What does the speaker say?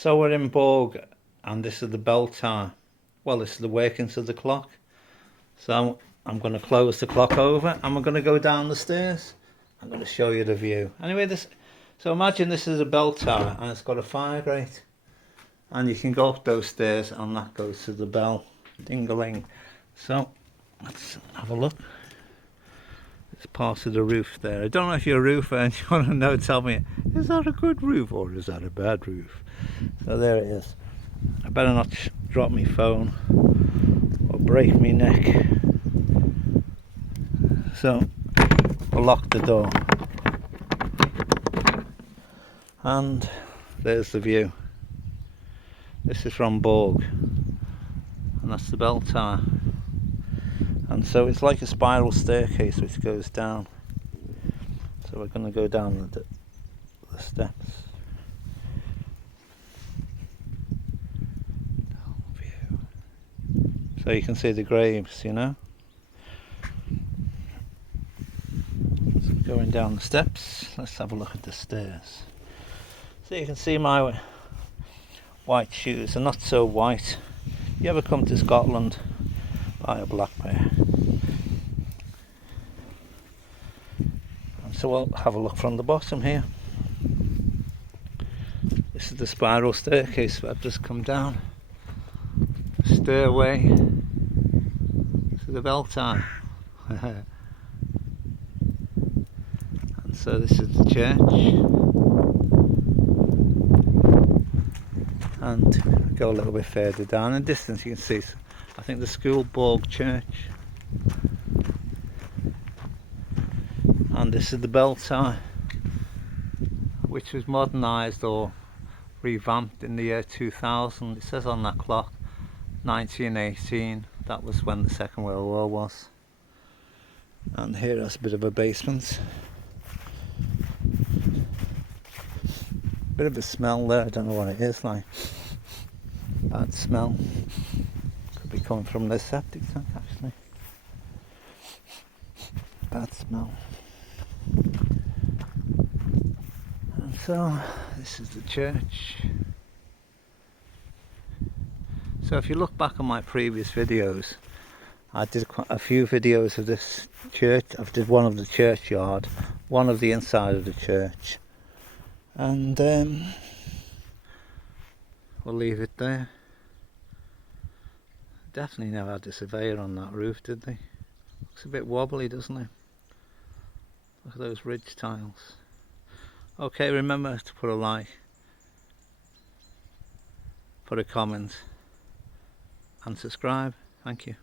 So we're in Borgue, and this is the bell tower. Well, this is the workings of the clock. So I'm going to close the clock over and we're going to go down the stairs. I'm going to show you the view. Anyway, so imagine this is a bell tower and it's got a fire grate. And you can go up those stairs and that goes to the bell. Ding-a-ling. So let's have a look. It's part of the roof there. I don't know if you're a roofer and you want to know, tell me, is that a good roof or is that a bad roof? So there it is. I better not drop my phone or break my neck. So we'll lock the door. And there's the view. This is from Borgue. And that's the bell tower. And so it's like a spiral staircase which goes down. So we're going to go down the steps. View. So you can see the graves, you know. So going down the steps, let's have a look at the stairs. So you can see my white shoes are not so white. You ever come to Scotland, buy a black pair. And so we'll have a look from the bottom here. This is the spiral staircase that I've just come down. Stairway to the bell tower. And so this is the church. And go a little bit further down in the distance you can see, I think, the school Borgue church. And this is the bell tower, which was modernised or revamped in the year 2000. It says on that clock 1918. That was when the Second World War was. And here is a bit of a basement. Bit of a smell there, I don't know what it is like. Bad smell. Could be coming from the septic tank actually. Bad smell. And so this is the church. So if you look back on my previous videos, I did quite a few videos of this church. I did one of the churchyard, one of the inside of the church. And we'll leave it there. Definitely never had a surveyor on that roof, did they? Looks a bit wobbly, doesn't it? Look at those ridge tiles. Okay, remember to put a like, put a comment and subscribe. Thank you.